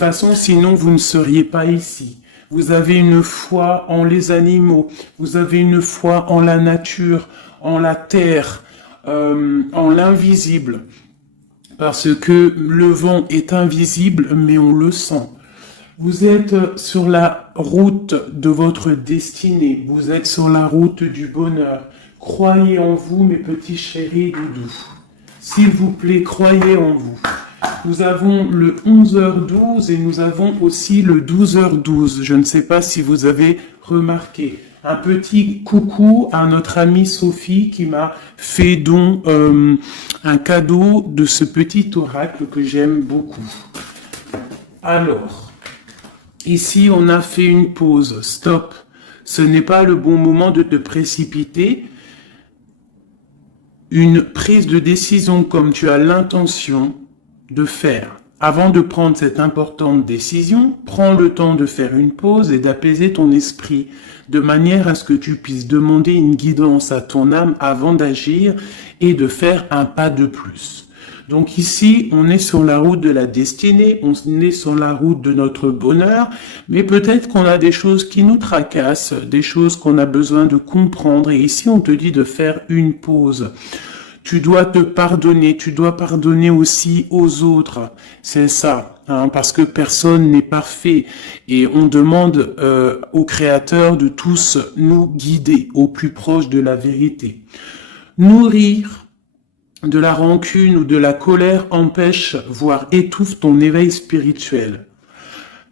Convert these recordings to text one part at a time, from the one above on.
façon, sinon vous ne seriez pas ici. Vous avez une foi en les animaux, vous avez une foi en la nature, en la terre, en l'invisible. Parce que le vent est invisible, mais on le sent. Vous êtes sur la route de votre destinée, vous êtes sur la route du bonheur. Croyez en vous, mes petits chéris doudous. S'il vous plaît, croyez en vous. Nous avons le 11h12 et nous avons aussi le 12h12. Je ne sais pas si vous avez remarqué. Un petit coucou à notre amie Sophie qui m'a fait don un cadeau de ce petit oracle que j'aime beaucoup. Alors, ici on a fait une pause. Stop. Ce n'est pas le bon moment de te précipiter. Une prise de décision comme tu as l'intention de faire. Avant de prendre cette importante décision, prends le temps de faire une pause et d'apaiser ton esprit, de manière à ce que tu puisses demander une guidance à ton âme avant d'agir et de faire un pas de plus. Donc ici, on est sur la route de la destinée, on est sur la route de notre bonheur, mais peut-être qu'on a des choses qui nous tracassent, des choses qu'on a besoin de comprendre, et ici on te dit de faire une pause. Tu dois te pardonner, tu dois pardonner aussi aux autres, c'est ça, hein, parce que personne n'est parfait et on demande au Créateur de tous nous guider au plus proche de la vérité. Nourrir de la rancune ou de la colère empêche, voire étouffe ton éveil spirituel.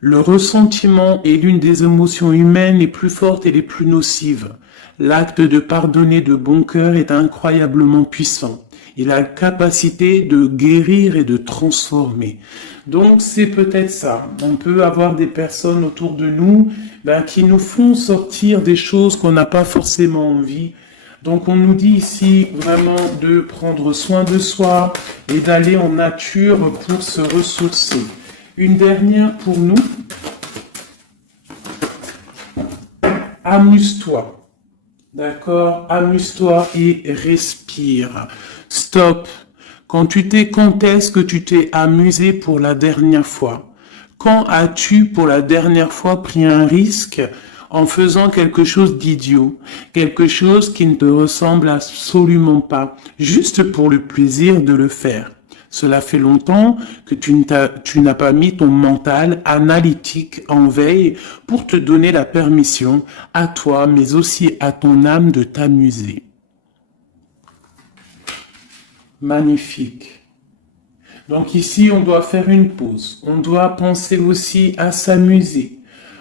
Le ressentiment est l'une des émotions humaines les plus fortes et les plus nocives. L'acte de pardonner de bon cœur est incroyablement puissant. Il a la capacité de guérir et de transformer. Donc c'est peut-être ça. On peut avoir des personnes autour de nous qui nous font sortir des choses qu'on n'a pas forcément envie. Donc on nous dit ici vraiment de prendre soin de soi et d'aller en nature pour se ressourcer. Une dernière pour nous. Amuse-toi. D'accord? Amuse-toi et respire. Stop. Quand est-ce que tu t'es amusé pour la dernière fois? Quand as-tu pour la dernière fois pris un risque en faisant quelque chose d'idiot, quelque chose qui ne te ressemble absolument pas, juste pour le plaisir de le faire? Cela fait longtemps que tu n'as pas mis ton mental analytique en veille pour te donner la permission à toi, mais aussi à ton âme de t'amuser. Magnifique. Donc ici, on doit faire une pause. On doit penser aussi à s'amuser.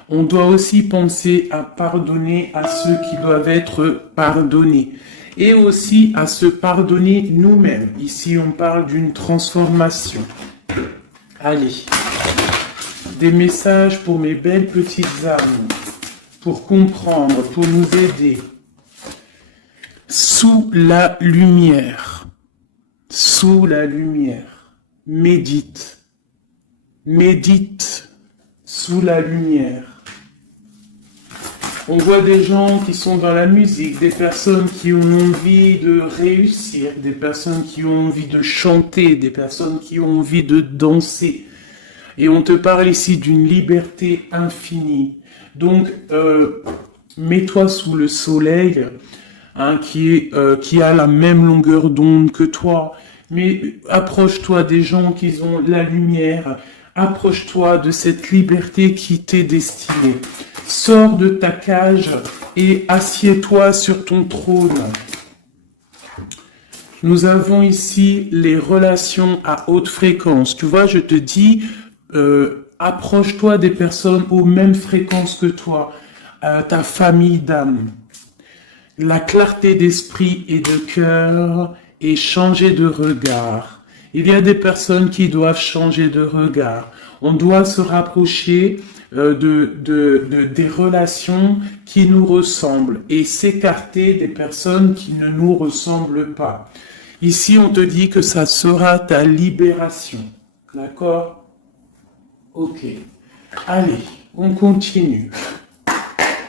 On doit aussi penser à pardonner à ceux qui doivent être pardonnés. Et aussi à se pardonner nous-mêmes. Ici, on parle d'une transformation. Allez. Des messages pour mes belles petites âmes. Pour comprendre, pour nous aider. Sous la lumière. Sous la lumière. Médite. Médite sous la lumière. On voit des gens qui sont dans la musique, des personnes qui ont envie de réussir, des personnes qui ont envie de chanter, des personnes qui ont envie de danser. Et on te parle ici d'une liberté infinie. Donc, mets-toi sous le soleil, qui a la même longueur d'onde que toi. Mais approche-toi des gens qui ont la lumière. Approche-toi de cette liberté qui t'est destinée. Sors de ta cage et assieds-toi sur ton trône. Nous avons ici les relations à haute fréquence. Tu vois, je te dis, approche-toi des personnes aux mêmes fréquences que toi, ta famille d'âme. La clarté d'esprit et de cœur et changer de regard. Il y a des personnes qui doivent changer de regard. On doit se rapprocher des relations qui nous ressemblent et s'écarter des personnes qui ne nous ressemblent pas. Ici, on te dit que ça sera ta libération. D'accord? Ok. Allez, on continue.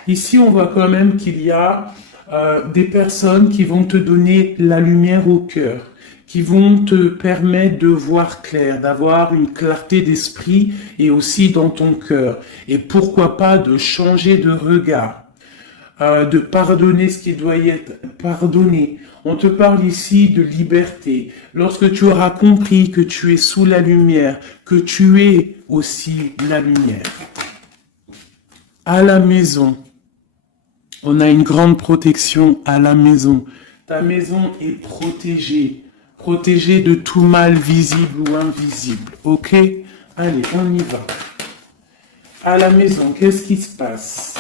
Ici, on voit quand même qu'il y a des personnes qui vont te donner la lumière au cœur, qui vont te permettre de voir clair, d'avoir une clarté d'esprit et aussi dans ton cœur. Et pourquoi pas de changer de regard, de pardonner ce qui doit être pardonné. On te parle ici de liberté. Lorsque tu auras compris que tu es sous la lumière, que tu es aussi la lumière. À la maison, on a une grande protection à la maison. Ta maison est protégée. Protégée de tout mal visible ou invisible. Ok? Allez, on y va. À la maison, qu'est-ce qui se passe?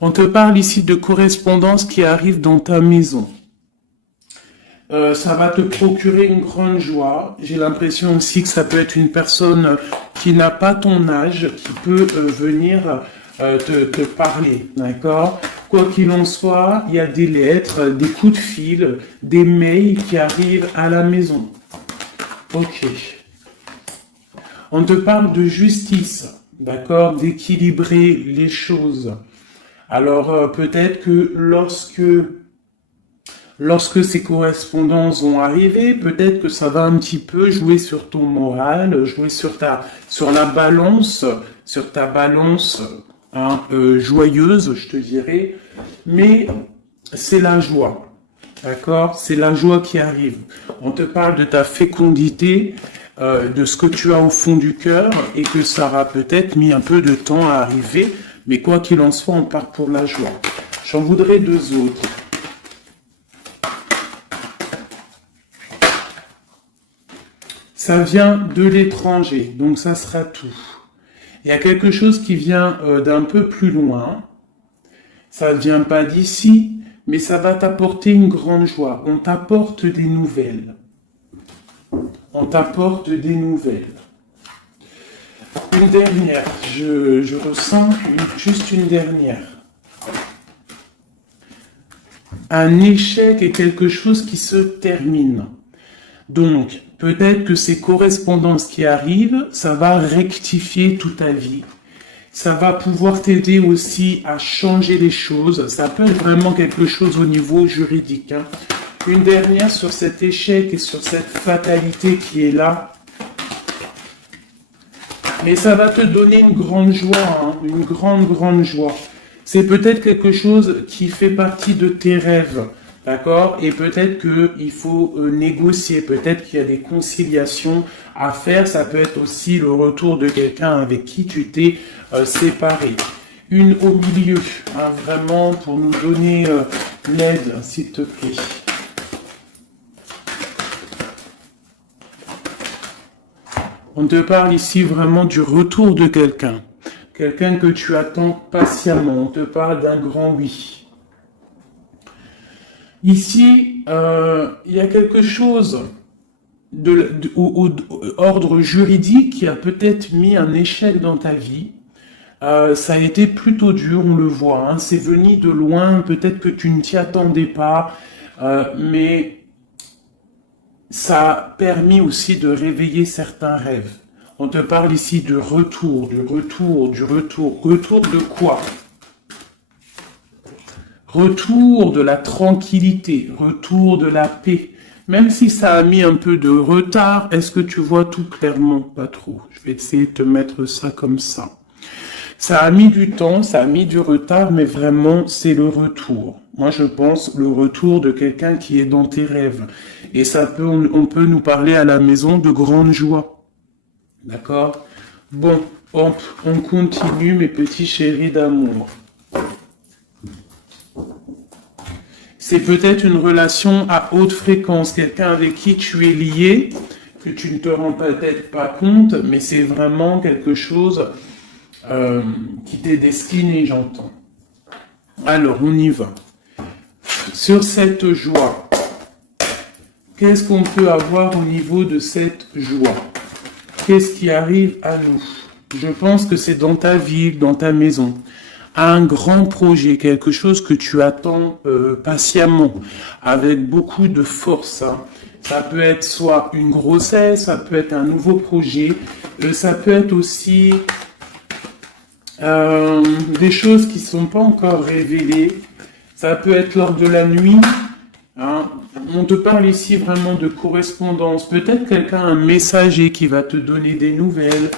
On te parle ici de correspondance qui arrive dans ta maison. Ça va te procurer une grande joie. J'ai l'impression aussi que ça peut être une personne qui n'a pas ton âge, qui peut venir te parler, d'accord? Quoi qu'il en soit, il y a des lettres, des coups de fil, des mails qui arrivent à la maison. Ok. On te parle de justice, d'accord? D'équilibrer les choses. Alors peut-être que lorsque ces correspondances vont arriver, peut-être que ça va un petit peu jouer sur ton moral, jouer sur ta balance joyeuse, je te dirais. Mais c'est la joie, d'accord? C'est la joie qui arrive. On te parle de ta fécondité, de ce que tu as au fond du cœur et que ça aura peut-être mis un peu de temps à arriver. Mais quoi qu'il en soit, on part pour la joie. J'en voudrais deux autres. Ça vient de l'étranger, donc ça sera tout. Il y a quelque chose qui vient d'un peu plus loin. Ça ne vient pas d'ici, mais ça va t'apporter une grande joie. On t'apporte des nouvelles. On t'apporte des nouvelles. Une dernière, je ressens juste une dernière. Un échec est quelque chose qui se termine. Donc, peut-être que ces correspondances qui arrivent, ça va rectifier toute ta vie. Ça va pouvoir t'aider aussi à changer les choses. Ça peut être vraiment quelque chose au niveau juridique. Hein. Une dernière sur cet échec et sur cette fatalité qui est là. Mais ça va te donner une grande joie, hein, une grande joie. C'est peut-être quelque chose qui fait partie de tes rêves, d'accord? Et peut-être qu'il faut négocier, peut-être qu'il y a des conciliations à faire. Ça peut être aussi le retour de quelqu'un avec qui tu t'es séparé. Une au milieu, hein, vraiment pour nous donner l'aide, s'il te plaît. On te parle ici vraiment du retour de quelqu'un. Quelqu'un que tu attends patiemment. On te parle d'un grand oui. Ici, il y a quelque chose au ordre juridique qui a peut-être mis un échec dans ta vie. Ça a été plutôt dur, on le voit. Hein. C'est venu de loin, peut-être que tu ne t'y attendais pas. Mais ça a permis aussi de réveiller certains rêves. On te parle ici de retour, du retour. Retour de quoi? Retour de la tranquillité, retour de la paix. Même si ça a mis un peu de retard, est-ce que tu vois tout clairement? Pas trop. Je vais essayer de te mettre ça comme ça. Ça a mis du temps, ça a mis du retard, mais vraiment, c'est le retour. Moi, je pense le retour de quelqu'un qui est dans tes rêves. Et on peut nous parler à la maison de grande joie. D'accord? Bon, hop, on continue, mes petits chéris d'amour. C'est peut-être une relation à haute fréquence, quelqu'un avec qui tu es lié, que tu ne te rends peut-être pas compte, mais c'est vraiment quelque chose qui t'est destiné, j'entends. Alors, on y va. Sur cette joie, qu'est-ce qu'on peut avoir au niveau de cette joie? Qu'est-ce qui arrive à nous? Je pense que c'est dans ta ville, dans ta maison. Un grand projet, quelque chose que tu attends patiemment, avec beaucoup de force. Hein. Ça peut être soit une grossesse, ça peut être un nouveau projet, ça peut être aussi Des choses qui ne sont pas encore révélées. Ça peut être lors de la nuit. Hein. On te parle ici vraiment de correspondance. Peut-être quelqu'un, un messager qui va te donner des nouvelles.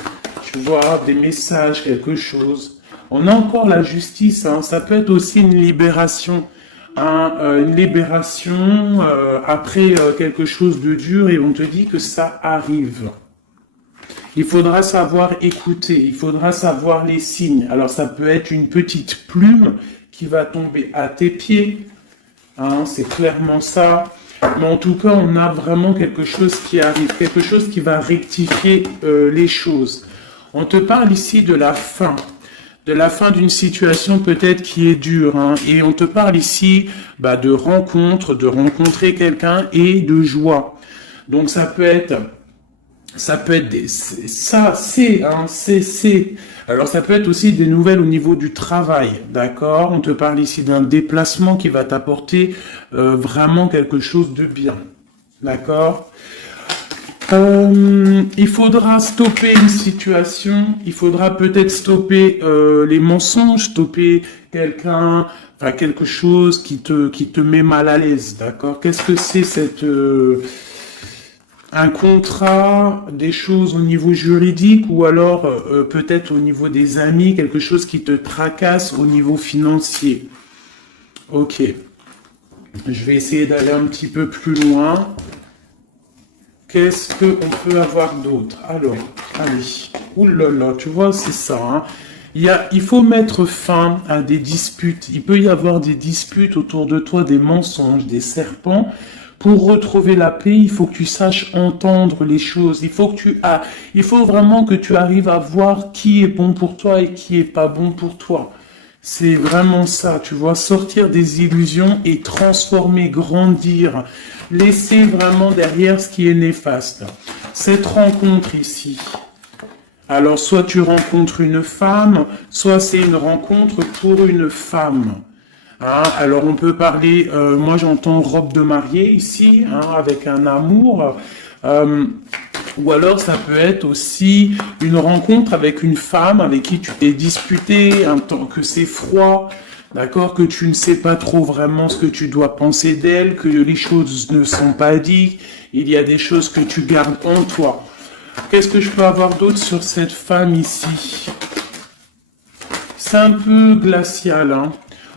Tu vois, des messages, quelque chose. On a encore la justice. Hein. Ça peut être aussi une libération. Hein, une libération après quelque chose de dur et on te dit que ça arrive. Il faudra savoir écouter, il faudra savoir les signes. Alors ça peut être une petite plume qui va tomber à tes pieds, hein, c'est clairement ça. Mais en tout cas, on a vraiment quelque chose qui arrive, quelque chose qui va rectifier les choses. On te parle ici de la fin d'une situation peut-être qui est dure, hein, et on te parle ici de rencontre, de rencontrer quelqu'un et de joie. Donc ça peut être Alors ça peut être aussi des nouvelles au niveau du travail, d'accord? On te parle ici d'un déplacement qui va t'apporter vraiment quelque chose de bien, d'accord? Il faudra stopper une situation, il faudra peut-être stopper les mensonges, stopper quelqu'un, enfin quelque chose qui te met mal à l'aise, d'accord? Qu'est-ce que c'est un contrat, des choses au niveau juridique ou alors peut-être au niveau des amis, quelque chose qui te tracasse au niveau financier. Ok, je vais essayer d'aller un petit peu plus loin. Qu'est-ce qu'on peut avoir d'autre? Alors, allez, oulala, tu vois, c'est ça. Hein. Il faut mettre fin à des disputes. Il peut y avoir des disputes autour de toi, des mensonges, des serpents. Pour retrouver la paix, il faut que tu saches entendre les choses. Il faut vraiment que tu arrives à voir qui est bon pour toi et qui est pas bon pour toi. C'est vraiment ça, tu vois, sortir des illusions et transformer, grandir, laisser vraiment derrière ce qui est néfaste. Cette rencontre ici. Alors, soit tu rencontres une femme, soit c'est une rencontre pour une femme. Hein, alors on peut parler, moi j'entends robe de mariée ici, hein, avec un amour, ou alors ça peut être aussi une rencontre avec une femme avec qui tu t'es disputé, un temps que c'est froid, d'accord, que tu ne sais pas trop vraiment ce que tu dois penser d'elle, que les choses ne sont pas dites, il y a des choses que tu gardes en toi. Qu'est-ce que je peux avoir d'autre sur cette femme ici? C'est un peu glacial, hein.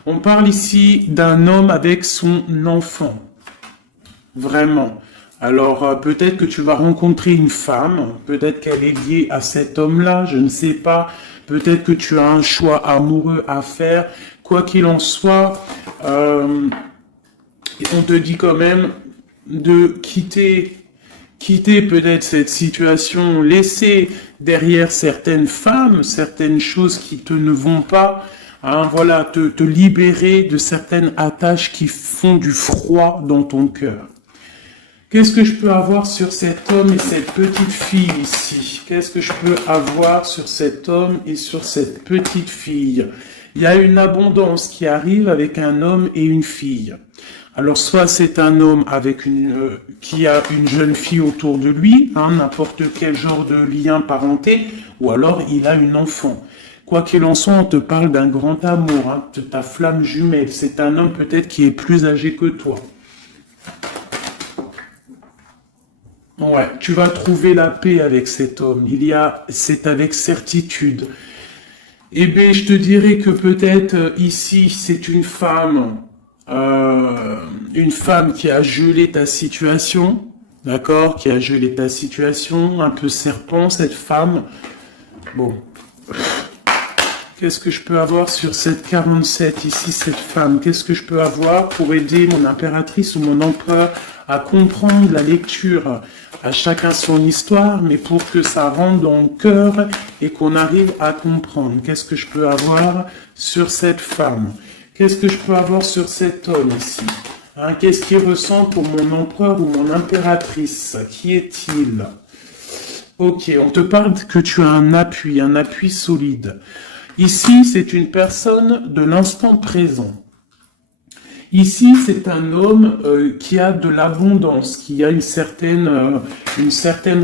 On parle ici d'un homme avec son enfant. Vraiment. Alors, peut-être que tu vas rencontrer une femme, peut-être qu'elle est liée à cet homme-là, je ne sais pas. Peut-être que tu as un choix amoureux à faire. Quoi qu'il en soit, on te dit quand même de quitter peut-être cette situation, laisser derrière certaines femmes, certaines choses qui ne vont pas. Hein, voilà, te libérer de certaines attaches qui font du froid dans ton cœur. Qu'est-ce que je peux avoir sur cet homme et cette petite fille ici? Qu'est-ce que je peux avoir sur cet homme et sur cette petite fille? Il y a une abondance qui arrive avec un homme et une fille. Alors, soit c'est un homme avec qui a une jeune fille autour de lui, hein, n'importe quel genre de lien parenté, ou alors il a une enfant. Quoi qu'il en soit, on te parle d'un grand amour, hein, de ta flamme jumelle. C'est un homme peut-être qui est plus âgé que toi. Ouais, tu vas trouver la paix avec cet homme. C'est avec certitude. Eh bien, je te dirais que peut-être ici, c'est une femme qui a gelé ta situation, d'accord, qui a gelé ta situation, un peu serpent, cette femme. Bon. Qu'est-ce que je peux avoir sur cette 47 ici, cette femme? Qu'est-ce que je peux avoir pour aider mon impératrice ou mon empereur à comprendre la lecture? À chacun son histoire, mais pour que ça rentre dans le cœur et qu'on arrive à comprendre. Qu'est-ce que je peux avoir sur cette femme? Qu'est-ce que je peux avoir sur cet homme ici? Hein, qu'est-ce qu'il ressent pour mon empereur ou mon impératrice? Qui est-il? Ok, on te parle que tu as un appui solide. Ici, c'est une personne de l'instant présent. Ici, c'est un homme qui a de l'abondance, qui a une certaine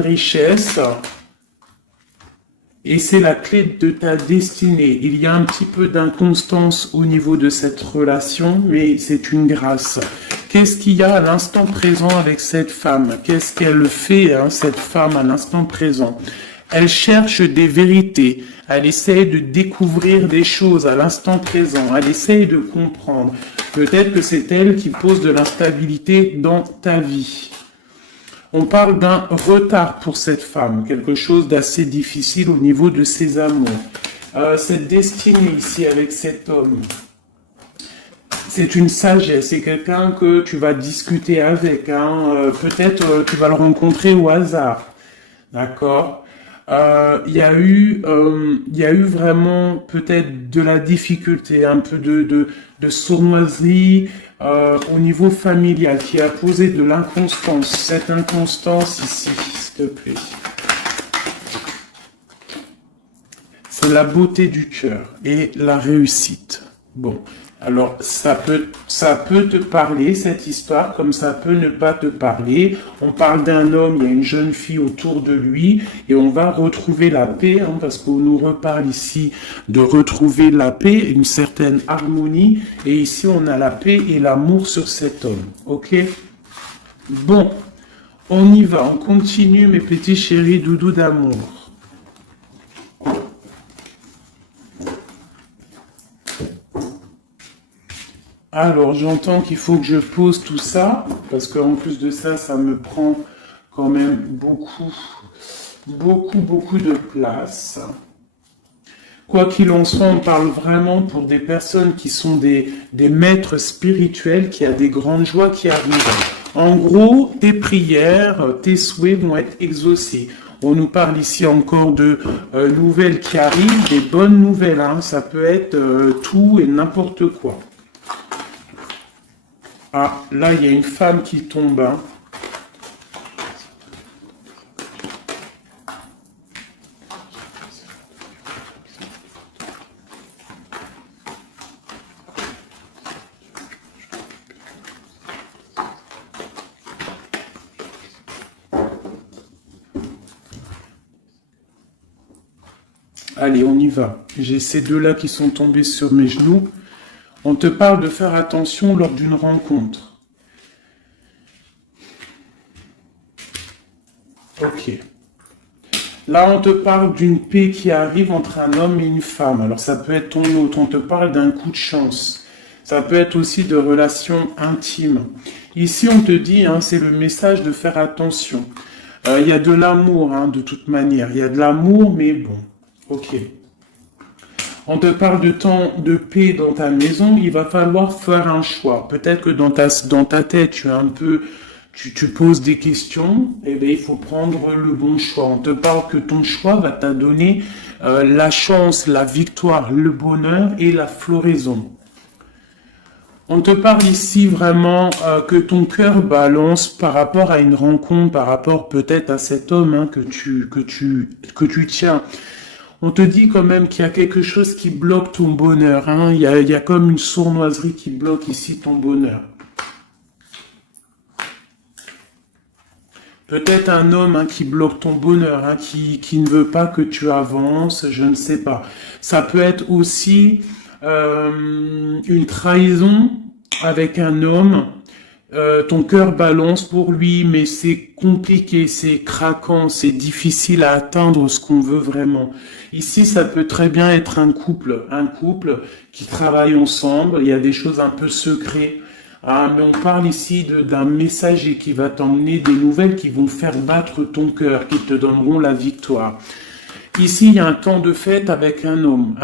richesse. Et c'est la clé de ta destinée. Il y a un petit peu d'inconstance au niveau de cette relation, mais c'est une grâce. Qu'est-ce qu'il y a à l'instant présent avec cette femme? Qu'est-ce qu'elle fait, hein, cette femme, à l'instant présent? Elle cherche des vérités. Elle essaie de découvrir des choses à l'instant présent. Elle essaie de comprendre. Peut-être que c'est elle qui pose de l'instabilité dans ta vie. On parle d'un retard pour cette femme, quelque chose d'assez difficile au niveau de ses amours. Cette destinée ici avec cet homme, c'est une sagesse, c'est quelqu'un que tu vas discuter avec, hein. Peut-être tu vas le rencontrer au hasard, d'accord? Il y a eu vraiment peut-être de la difficulté, un peu de sournoiserie au niveau familial qui a posé de l'inconstance. Cette inconstance ici, s'il te plaît. C'est la beauté du cœur et la réussite. Bon. Alors, ça peut te parler, cette histoire, comme ça peut ne pas te parler. On parle d'un homme, il y a une jeune fille autour de lui, et on va retrouver la paix, hein, parce qu'on nous reparle ici de retrouver la paix, une certaine harmonie, et ici on a la paix et l'amour sur cet homme, ok? Bon, on y va, on continue mes petits chéris doudous d'amour. Alors, j'entends qu'il faut que je pose tout ça, parce qu'en plus de ça, ça me prend quand même beaucoup de place. Quoi qu'il en soit, on parle vraiment pour des personnes qui sont des maîtres spirituels, qui a des grandes joies qui arrivent. En gros, tes prières, tes souhaits vont être exaucés. On nous parle ici encore de nouvelles qui arrivent, des bonnes nouvelles, hein. Ça peut être tout et n'importe quoi. Ah, là, il y a une femme qui tombe. Hein. Allez, on y va. J'ai ces deux-là qui sont tombés sur mes genoux. On te parle de faire attention lors d'une rencontre. Ok. Là, on te parle d'une paix qui arrive entre un homme et une femme. Alors, ça peut être ton autre. On te parle d'un coup de chance. Ça peut être aussi de relations intimes. Ici, on te dit, hein, c'est le message de faire attention. Il y a de l'amour, hein, de toute manière. Il y a de l'amour, mais bon. Ok. On te parle de temps de paix dans ta maison, il va falloir faire un choix. Peut-être que dans ta tête, tu poses des questions, et bien il faut prendre le bon choix. On te parle que ton choix va te donner la chance, la victoire, le bonheur et la floraison. On te parle ici vraiment que ton cœur balance par rapport à une rencontre, par rapport peut-être à cet homme, hein, que tu tiens. On te dit quand même qu'il y a quelque chose qui bloque ton bonheur. Hein. Il y a comme une sournoiserie qui bloque ici ton bonheur. Peut-être un homme, hein, qui bloque ton bonheur, hein, qui ne veut pas que tu avances, je ne sais pas. Ça peut être aussi une trahison avec un homme. Ton cœur balance pour lui, mais c'est compliqué, c'est craquant, c'est difficile à atteindre ce qu'on veut vraiment. Ici, ça peut très bien être un couple qui travaille ensemble, il y a des choses un peu secrètes, hein, mais on parle ici d'un messager qui va t'emmener des nouvelles qui vont faire battre ton cœur, qui te donneront la victoire. Ici, il y a un temps de fête avec un homme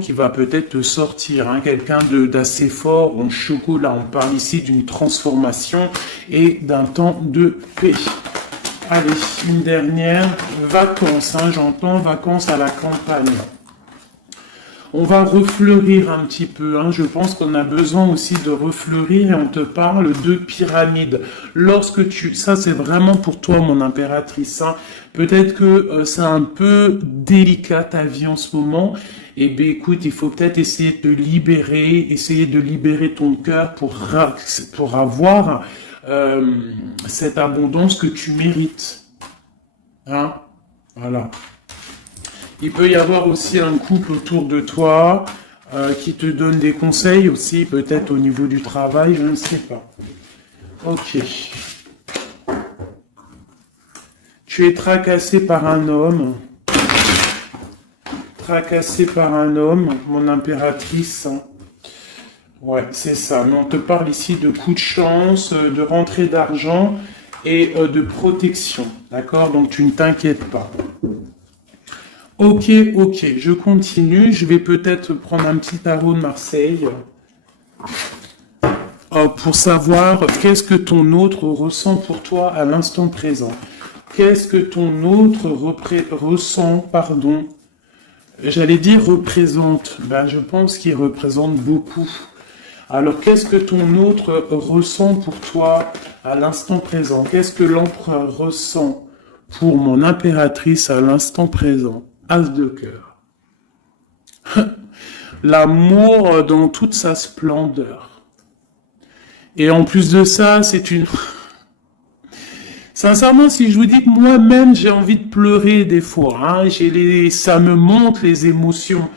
qui va peut-être te sortir, hein, quelqu'un d'assez fort en chocolat. On parle ici d'une transformation et d'un temps de paix. Allez, une dernière, vacances, hein, j'entends vacances à la campagne. On va refleurir un petit peu, hein. Je pense qu'on a besoin aussi de refleurir et on te parle de pyramide. Ça c'est vraiment pour toi mon impératrice, hein. Peut-être que c'est un peu délicat ta vie en ce moment. Eh bien écoute, il faut peut-être essayer de libérer ton cœur pour avoir cette abondance que tu mérites. Hein? Voilà. Il peut y avoir aussi un couple autour de toi qui te donne des conseils aussi, peut-être au niveau du travail, je ne sais pas. Ok. Tu es tracassé par un homme. Tracassé par un homme, mon impératrice. Ouais, c'est ça. Mais on te parle ici de coups de chance, de rentrée d'argent et de protection. D'accord? Donc tu ne t'inquiètes pas. Ok, je continue. Je vais peut-être prendre un petit tarot de Marseille pour savoir qu'est-ce que ton autre ressent pour toi à l'instant présent. Qu'est-ce que ton autre ressent, pardon. J'allais dire représente. Ben, je pense qu'il représente beaucoup. Alors, qu'est-ce que ton autre ressent pour toi à l'instant présent? Qu'est-ce que l'empereur ressent pour mon impératrice à l'instant présent? As de cœur. L'amour dans toute sa splendeur. Et en plus de ça, c'est une... Sincèrement, si je vous dis que moi-même, j'ai envie de pleurer des fois, hein, ça me monte les émotions.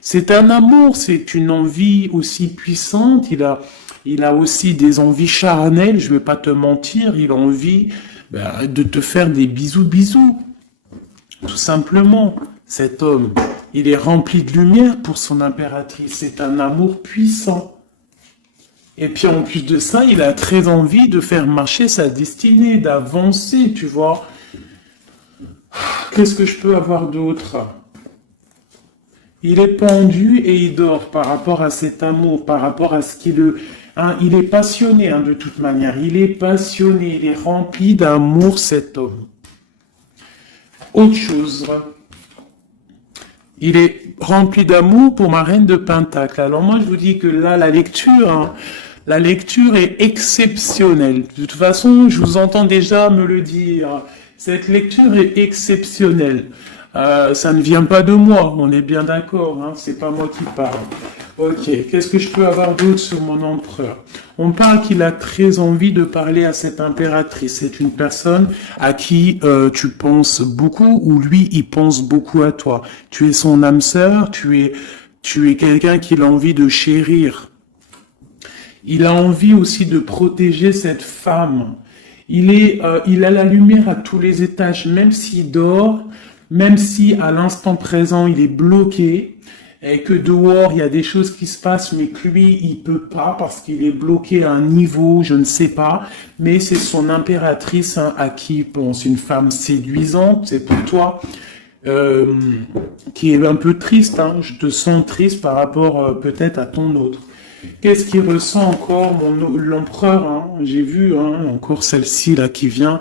C'est un amour, c'est une envie aussi puissante. Il a aussi des envies charnelles, je vais pas te mentir. Il a envie de te faire des bisous. Tout simplement, cet homme, il est rempli de lumière pour son impératrice. C'est un amour puissant. Et puis en plus de ça, il a très envie de faire marcher sa destinée, d'avancer, tu vois. Qu'est-ce que je peux avoir d'autre? Il est pendu et il dort par rapport à cet amour, par rapport à ce qu'il... il est passionné de toute manière. Il est passionné, il est rempli d'amour, cet homme. Autre chose. Il est rempli d'amour pour ma reine de Pentacle. Alors moi, je vous dis que là, la lecture est exceptionnelle. De toute façon, je vous entends déjà me le dire. Cette lecture est exceptionnelle. Ça ne vient pas de moi, on est bien d'accord, hein, c'est pas moi qui parle. Ok, qu'est-ce que je peux avoir d'autre sur mon empereur? On parle qu'il a très envie de parler à cette impératrice. C'est une personne à qui tu penses beaucoup, ou lui, il pense beaucoup à toi. Tu es son âme sœur, tu es quelqu'un qu'il a envie de chérir. Il a envie aussi de protéger cette femme. Il a la lumière à tous les étages, même s'il dort, même si à l'instant présent il est bloqué, et que dehors il y a des choses qui se passent, mais que lui il peut pas parce qu'il est bloqué à un niveau, je ne sais pas, mais c'est son impératrice à qui il pense, une femme séduisante, c'est pour toi, qui est un peu triste, je te sens triste par rapport peut-être à ton autre. Qu'est-ce qu'il ressent encore, l'empereur, j'ai vu encore celle-ci là qui vient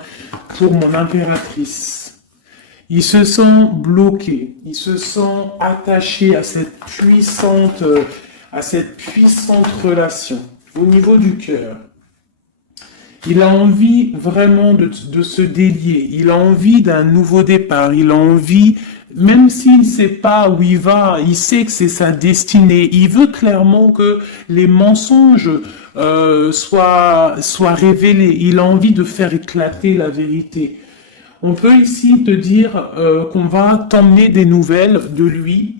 pour mon impératrice. Il se sent bloqué, il se sent attaché à cette puissante relation au niveau du cœur. Il a envie vraiment de se délier, il a envie d'un nouveau départ, il a envie, même s'il ne sait pas où il va, il sait que c'est sa destinée, il veut clairement que les mensonges soient révélés, il a envie de faire éclater la vérité. On peut ici te dire qu'on va t'emmener des nouvelles de lui,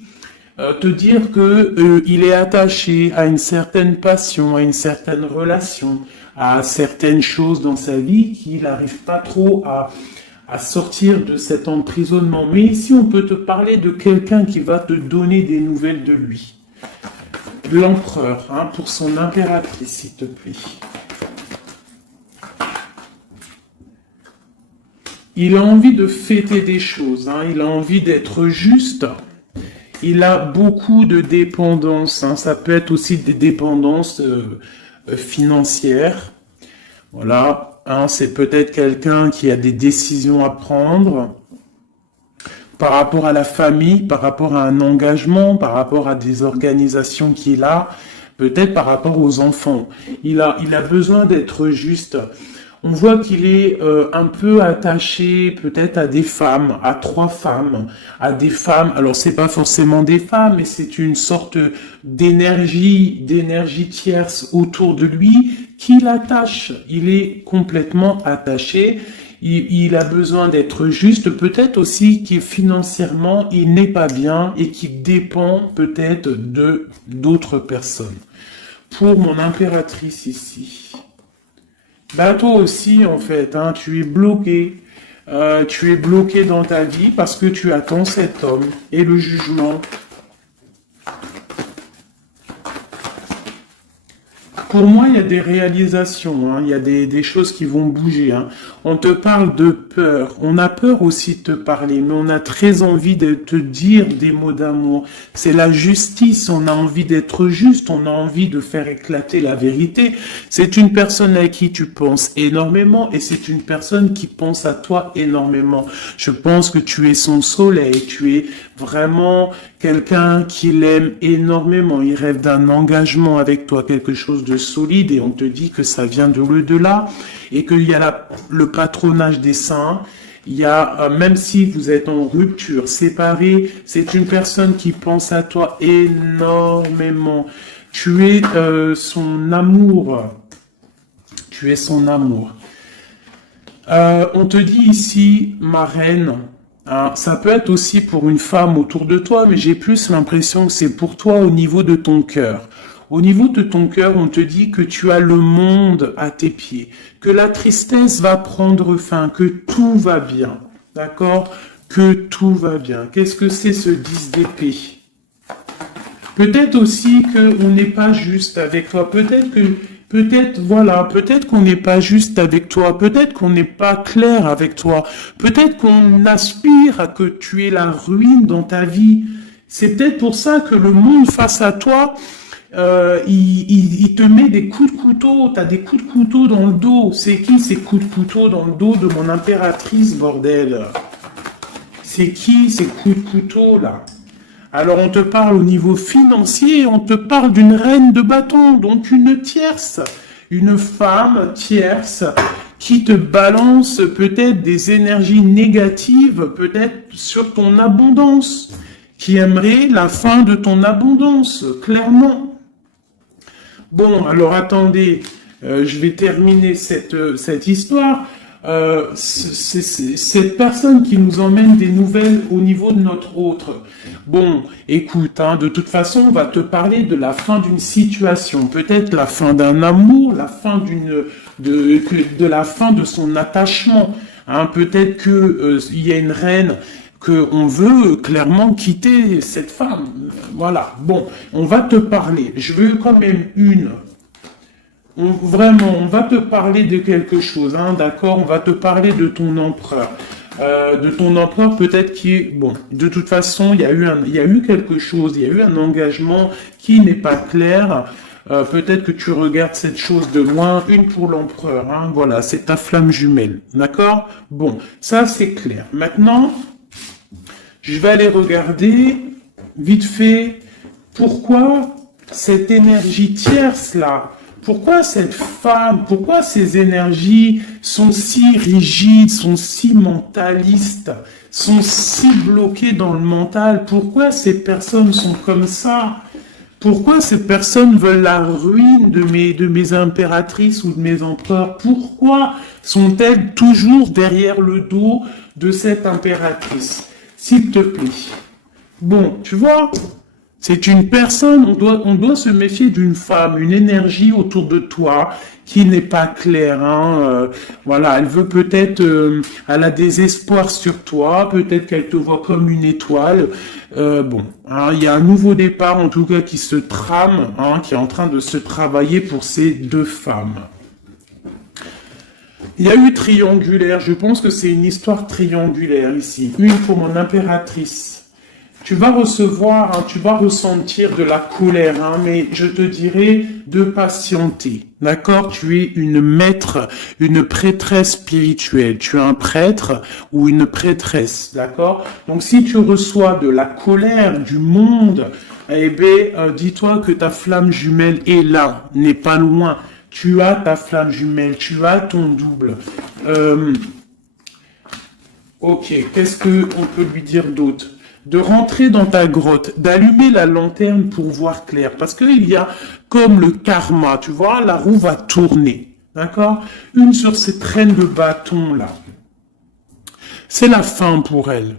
te dire que il est attaché à une certaine passion, à une certaine relation, à certaines choses dans sa vie qu'il n'arrive pas trop à sortir de cet emprisonnement. Mais ici, on peut te parler de quelqu'un qui va te donner des nouvelles de lui. L'empereur, pour son impératrice, s'il te plaît. Il a envie de fêter des choses, il a envie d'être juste. Il a beaucoup de dépendances, ça peut être aussi des dépendances financières. Voilà, c'est peut-être quelqu'un qui a des décisions à prendre par rapport à la famille, par rapport à un engagement, par rapport à des organisations qu'il a, peut-être par rapport aux enfants. Il a besoin d'être juste. On voit qu'il est un peu attaché peut-être à des femmes, à 3 femmes, à des femmes. Alors c'est pas forcément des femmes, mais c'est une sorte d'énergie tierce autour de lui qui l'attache. Il est complètement attaché. il a besoin d'être juste, peut-être aussi qu'il financièrement, il n'est pas bien et qu'il dépend peut-être de d'autres personnes. Pour mon impératrice ici, bah toi aussi en fait, hein, tu es bloqué. Tu es bloqué dans ta vie parce que tu attends cet homme et le jugement. Pour moi, il y a des réalisations, hein, il y a des choses qui vont bouger. Hein. On te parle de peur. On a peur aussi de te parler, mais on a très envie de te dire des mots d'amour. C'est la justice. On a envie d'être juste. On a envie de faire éclater la vérité. C'est une personne à qui tu penses énormément et c'est une personne qui pense à toi énormément. Je pense que tu es son soleil. Tu es vraiment quelqu'un qui l'aime énormément. Il rêve d'un engagement avec toi, quelque chose de solide, et on te dit que ça vient de l'au-delà et qu'il y a le patronage des saints. Il y a, même si vous êtes en rupture, séparés, c'est une personne qui pense à toi énormément. Tu es son amour. Tu es son amour. On te dit ici, ma reine, hein, ça peut être aussi pour une femme autour de toi, mais j'ai plus l'impression que c'est pour toi au niveau de ton cœur. Au niveau de ton cœur, on te dit que tu as le monde à tes pieds, que la tristesse va prendre fin, que tout va bien, d'accord? Que tout va bien. Qu'est-ce que c'est ce 10 d'épée? Peut-être aussi qu'on n'est pas juste avec toi, peut-être qu'on n'est pas juste avec toi, peut-être qu'on n'est pas clair avec toi, peut-être qu'on aspire à que tu aies la ruine dans ta vie. C'est peut-être pour ça que le monde face à toi, il te met des coups de couteau, t'as des coups de couteau dans le dos. C'est qui ces coups de couteau dans le dos de mon impératrice, bordel? C'est qui ces coups de couteau là? Alors on te parle au niveau financier, on te parle d'une reine de bâton, donc une tierce, une femme tierce qui te balance peut-être des énergies négatives, peut-être sur ton abondance, qui aimerait la fin de ton abondance, clairement. Bon, alors attendez, je vais terminer cette histoire. C'est cette personne qui nous emmène des nouvelles au niveau de notre autre. Bon, écoute, hein, de toute façon, on va te parler de la fin d'une situation, peut-être la fin d'un amour, la fin de la fin de son attachement. Hein, peut-être que il y a une reine que on veut clairement quitter cette femme. Voilà. Bon, on va te parler. Je veux quand même vraiment, on va te parler de quelque chose, hein, d'accord? On va te parler de ton empereur. Peut-être qui est... Bon, de toute façon, il y a eu quelque chose, il y a eu un engagement qui n'est pas clair. Peut-être que tu regardes cette chose de loin, une pour l'empereur, hein, voilà, c'est ta flamme jumelle, d'accord? Bon, ça c'est clair. Maintenant, je vais aller regarder, vite fait, pourquoi cette énergie tierce là, pourquoi cette femme, pourquoi ces énergies sont si rigides, sont si mentalistes, sont si bloquées dans le mental? Pourquoi ces personnes sont comme ça? Pourquoi ces personnes veulent la ruine de mes impératrices ou de mes empereurs? Pourquoi sont-elles toujours derrière le dos de cette impératrice? S'il te plaît. Bon, tu vois, c'est une personne, on doit se méfier d'une femme, une énergie autour de toi qui n'est pas claire. Hein, voilà, elle veut peut-être, elle a des espoirs sur toi, peut-être qu'elle te voit comme une étoile. Bon, hein, il y a un nouveau départ en tout cas qui se trame, hein, qui est en train de se travailler pour ces deux femmes. Il y a eu triangulaire, je pense que c'est une histoire triangulaire ici. Une pour mon impératrice. Tu vas recevoir, hein, tu vas ressentir de la colère, hein, mais je te dirais de patienter. D'accord? Tu es une maître, une prêtresse spirituelle. Tu es un prêtre ou une prêtresse. D'accord? Donc si tu reçois de la colère du monde, eh bien, dis-toi que ta flamme jumelle est là, n'est pas loin. Tu as ta flamme jumelle, tu as ton double. Ok, qu'est-ce qu'on peut lui dire d'autre? De rentrer dans ta grotte, d'allumer la lanterne pour voir clair. Parce qu'il y a comme le karma, tu vois, la roue va tourner. D'accord? Une sur ces traînes de bâton là. C'est la fin pour elle.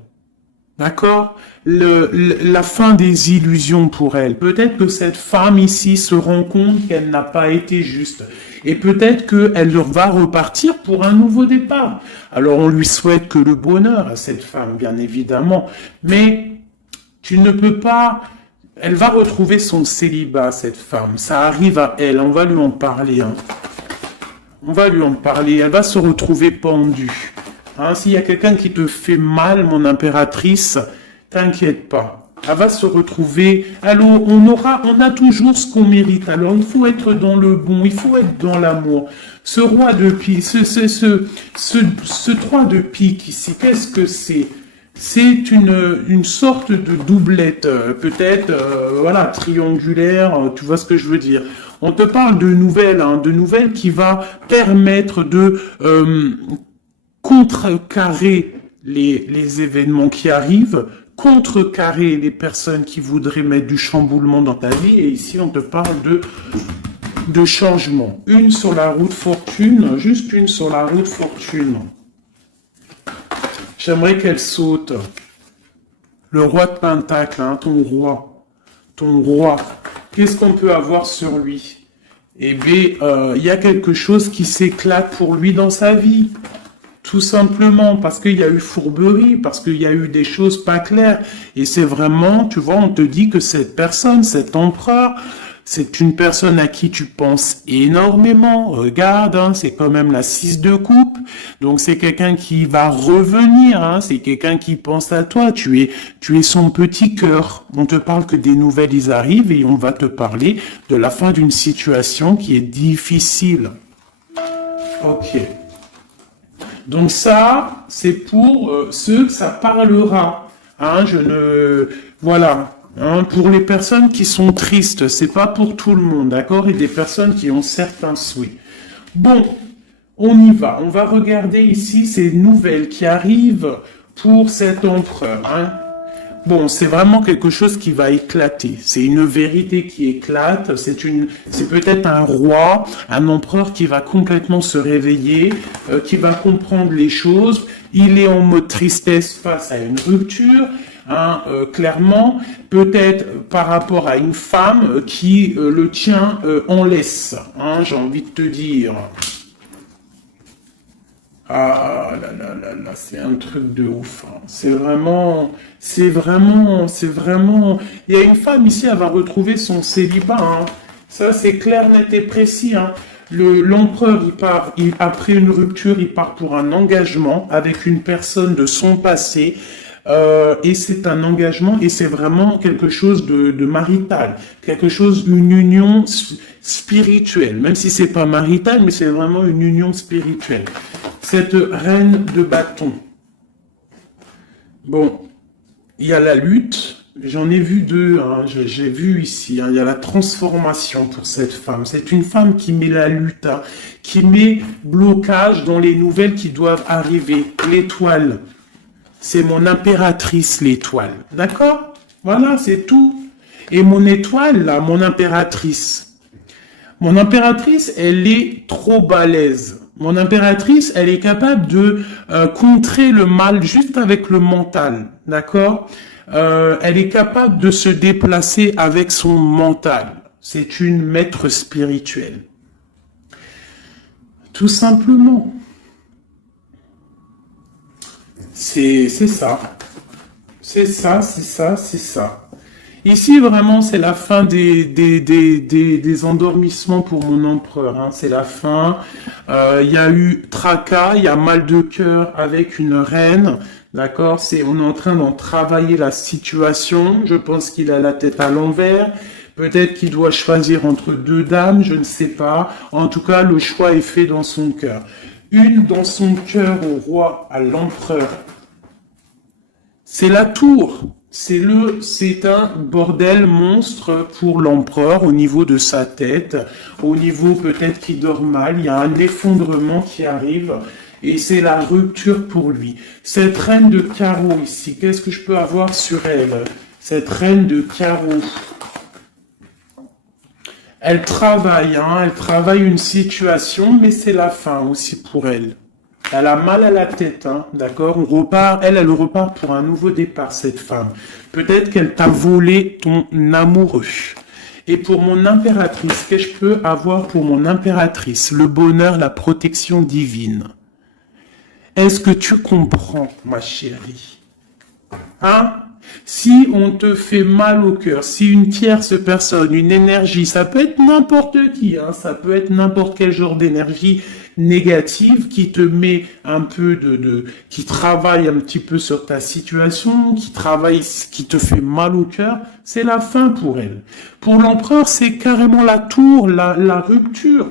D'accord? La fin des illusions pour elle. Peut-être que cette femme ici se rend compte qu'elle n'a pas été juste. Et peut-être qu'elle va repartir pour un nouveau départ. Alors on lui souhaite que le bonheur à cette femme, bien évidemment. Mais tu ne peux pas... Elle va retrouver son célibat, cette femme. Ça arrive à elle. On va lui en parler. Hein. On va lui en parler. Elle va se retrouver pendue. Hein, s'il y a quelqu'un qui te fait mal, mon impératrice, t'inquiète pas. Elle va se retrouver. Alors, on a toujours ce qu'on mérite. Alors, il faut être dans le bon, il faut être dans l'amour. Ce roi de pique, ce 3 de pique ici, qu'est-ce que c'est? C'est une sorte de doublette, peut-être, voilà, triangulaire, tu vois ce que je veux dire. On te parle de nouvelles qui va permettre de contrecarrer les événements qui arrivent, contrecarrer les personnes qui voudraient mettre du chamboulement dans ta vie. Et ici, on te parle de changement. Une sur la route fortune, juste une sur la route fortune. J'aimerais qu'elle saute. Le roi de Pentacle, hein, ton roi. Ton roi. Qu'est-ce qu'on peut avoir sur lui? Eh bien, il y a quelque chose qui s'éclate pour lui dans sa vie. Tout simplement parce qu'il y a eu fourberie, parce qu'il y a eu des choses pas claires. Et c'est vraiment, tu vois, on te dit que cette personne, cet empereur, c'est une personne à qui tu penses énormément. Regarde, hein, c'est quand même la 6 de coupe. Donc c'est quelqu'un qui va revenir, hein, c'est quelqu'un qui pense à toi. Tu es son petit cœur. On te parle que des nouvelles, ils arrivent et on va te parler de la fin d'une situation qui est difficile. Ok. Donc ça, c'est pour ceux que ça parlera. Hein, voilà. Hein, pour les personnes qui sont tristes, c'est pas pour tout le monde, d'accord? Et des personnes qui ont certains souhaits. Bon, on y va. On va regarder ici ces nouvelles qui arrivent pour cet empereur. Hein. Bon, c'est vraiment quelque chose qui va éclater. C'est une vérité qui éclate. C'est peut-être un roi, un empereur qui va complètement se réveiller, qui va comprendre les choses. Il est en mode tristesse face à une rupture. Hein, clairement, peut-être par rapport à une femme qui le tient en laisse. Hein, j'ai envie de te dire. Ah là là là là, c'est un truc de ouf. Hein. C'est vraiment. Il y a une femme ici, elle va retrouver son célibat. Hein. Ça, c'est clair, net et précis. Hein. L'empereur, après une rupture, il part pour un engagement avec une personne de son passé. Et c'est un engagement et c'est vraiment quelque chose de marital, une union spirituelle, même si c'est pas marital, mais c'est vraiment une union spirituelle. Cette reine de bâton. Bon, il y a la lutte, j'en ai vu deux, hein, j'ai vu ici, hein, il y a la transformation pour cette femme. C'est une femme qui met la lutte, hein, qui met blocage dans les nouvelles qui doivent arriver, l'étoile. C'est mon impératrice, l'étoile. D'accord? Voilà, c'est tout. Et mon étoile, là, mon impératrice, elle est trop balèze. Mon impératrice, elle est capable de contrer le mal juste avec le mental. D'accord? Elle est capable de se déplacer avec son mental. C'est une maître spirituelle. Tout simplement. C'est ça. C'est ça. Ici, vraiment, c'est la fin des endormissements pour mon empereur. Hein. C'est la fin. Il y a eu tracas, il y a mal de cœur avec une reine. D'accord? On est en train d'en travailler la situation. Je pense qu'il a la tête à l'envers. Peut-être qu'il doit choisir entre deux dames, je ne sais pas. En tout cas, le choix est fait dans son cœur. Une dans son cœur au roi, à l'empereur. C'est la tour. C'est un bordel monstre pour l'empereur au niveau de sa tête, au niveau peut-être qu'il dort mal, il y a un effondrement qui arrive et c'est la rupture pour lui. Cette reine de carreau ici, qu'est-ce que je peux avoir sur elle? Cette reine de carreau. Elle travaille une situation, mais c'est la fin aussi pour elle. Elle a mal à la tête, hein, d'accord? On repart, elle repart pour un nouveau départ, cette femme. Peut-être qu'elle t'a volé ton amoureux. Et pour mon impératrice, qu'est-ce que je peux avoir pour mon impératrice? Le bonheur, la protection divine. Est-ce que tu comprends, ma chérie? Hein? Si on te fait mal au cœur, si une tierce personne, une énergie, ça peut être n'importe qui, hein, ça peut être n'importe quel genre d'énergie négative qui te met un peu qui travaille un petit peu sur ta situation, qui travaille, qui te fait mal au cœur, c'est la fin pour elle. Pour l'empereur, c'est carrément la tour, la rupture.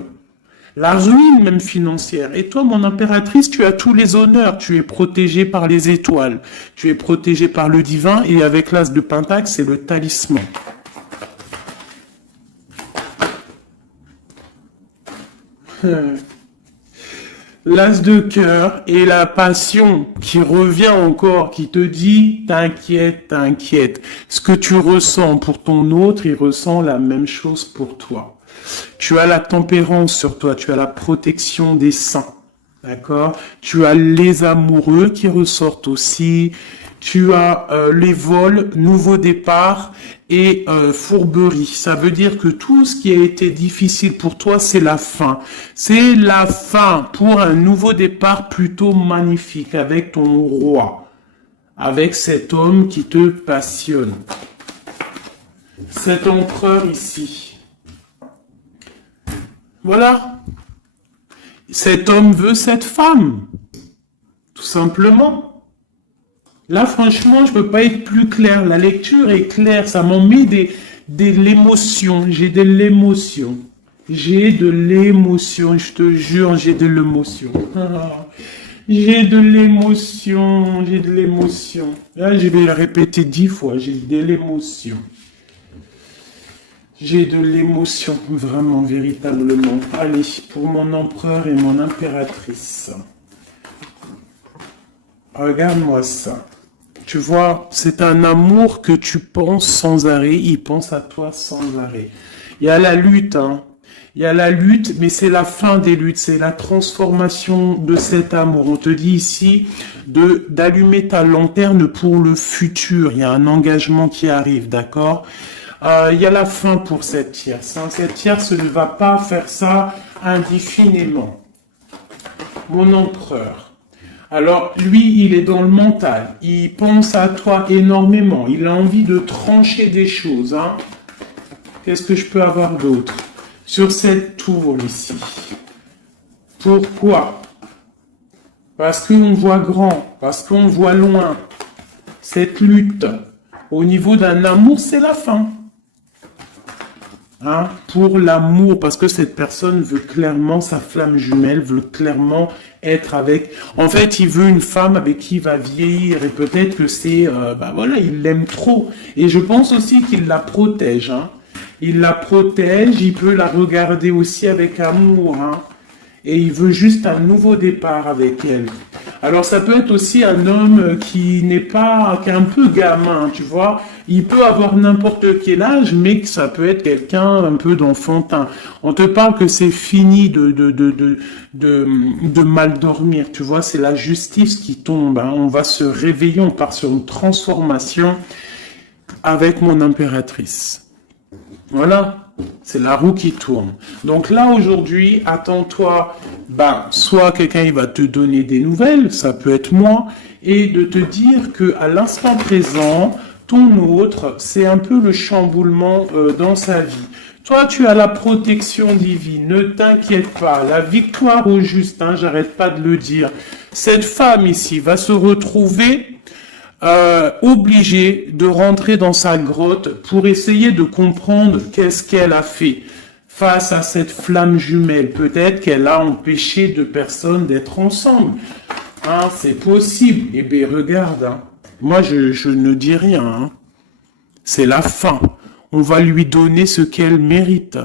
La ruine même financière. Et toi, mon impératrice, tu as tous les honneurs. Tu es protégée par les étoiles. Tu es protégée par le divin. Et avec l'as de Pentacle, c'est le talisman. L'as de cœur et la passion qui revient encore, qui te dit, t'inquiète, t'inquiète. Ce que tu ressens pour ton autre, il ressent la même chose pour toi. Tu as la tempérance sur toi, tu as la protection des saints, d'accord? Tu as les amoureux qui ressortent aussi, tu as les vols, nouveau départ et fourberie. Ça veut dire que tout ce qui a été difficile pour toi, c'est la fin. C'est la fin pour un nouveau départ plutôt magnifique avec ton roi, avec cet homme qui te passionne. Cet empereur ici. Voilà. Cet homme veut cette femme. Tout simplement. Là, franchement, je peux pas être plus clair. La lecture est claire. Ça m'en met de l'émotion. J'ai de l'émotion. J'ai de l'émotion. Je te jure, j'ai de l'émotion. J'ai de l'émotion. J'ai de l'émotion. Là, je vais le répéter 10 fois. J'ai de l'émotion. J'ai de l'émotion, vraiment, véritablement. Allez, pour mon empereur et mon impératrice. Regarde-moi ça. Tu vois, c'est un amour que tu penses sans arrêt. Il pense à toi sans arrêt. Il y a la lutte, hein. Il y a la lutte, mais c'est la fin des luttes. C'est la transformation de cet amour. On te dit ici d'allumer ta lanterne pour le futur. Il y a un engagement qui arrive, d'accord? Il y a la fin pour cette tierce. Hein. Cette tierce ne va pas faire ça indéfiniment. Mon empereur. Alors, lui, il est dans le mental. Il pense à toi énormément. Il a envie de trancher des choses. Hein. Qu'est-ce que je peux avoir d'autre? Sur cette tour ici. Pourquoi? Parce qu'on voit grand. Parce qu'on voit loin. Cette lutte, au niveau d'un amour, c'est la fin. Hein, pour l'amour, parce que cette personne veut clairement sa flamme jumelle, veut clairement être avec... En fait, il veut une femme avec qui il va vieillir, et peut-être que c'est... voilà, il l'aime trop. Et je pense aussi qu'il la protège. Hein. Il la protège, il peut la regarder aussi avec amour. Hein. Et il veut juste un nouveau départ avec elle. Alors ça peut être aussi un homme qui n'est pas, qui est un peu gamin, tu vois. Il peut avoir n'importe quel âge, mais que ça peut être quelqu'un un peu d'enfantin. On te parle que c'est fini de mal dormir, tu vois. C'est la justice qui tombe. Hein. On va se réveiller, on part sur une transformation avec mon impératrice. Voilà. C'est la roue qui tourne. Donc là, aujourd'hui, attends-toi, soit quelqu'un il va te donner des nouvelles, ça peut être moi, et de te dire que à l'instant présent, ton autre, c'est un peu le chamboulement dans sa vie. Toi, tu as la protection divine, ne t'inquiète pas, la victoire au juste, hein, j'arrête pas de le dire. Cette femme ici va se retrouver obligée de rentrer dans sa grotte pour essayer de comprendre qu'est-ce qu'elle a fait face à cette flamme jumelle. Peut-être qu'elle a empêché deux personnes d'être ensemble. Hein, c'est possible. Eh bien, regarde, hein. Moi, je ne dis rien. Hein. C'est la fin. On va lui donner ce qu'elle mérite.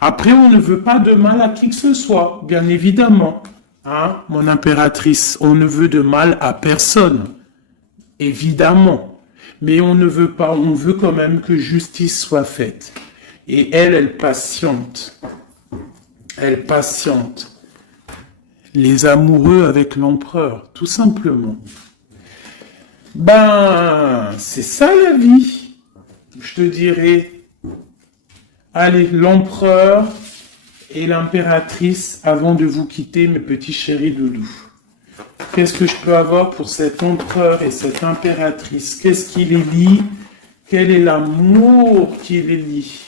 Après, on ne veut pas de mal à qui que ce soit, bien évidemment. Hein, mon impératrice, on ne veut de mal à personne. Évidemment, mais on ne veut pas, on veut quand même que justice soit faite. Et elle patiente. Elle patiente. Les amoureux avec l'empereur, tout simplement. Ben, c'est ça la vie, je te dirais. Allez, l'empereur et l'impératrice, avant de vous quitter, mes petits chéris doudous. Qu'est-ce que je peux avoir pour cet empereur et cette impératrice? Qu'est-ce qui les lie? Quel est l'amour qui les lie?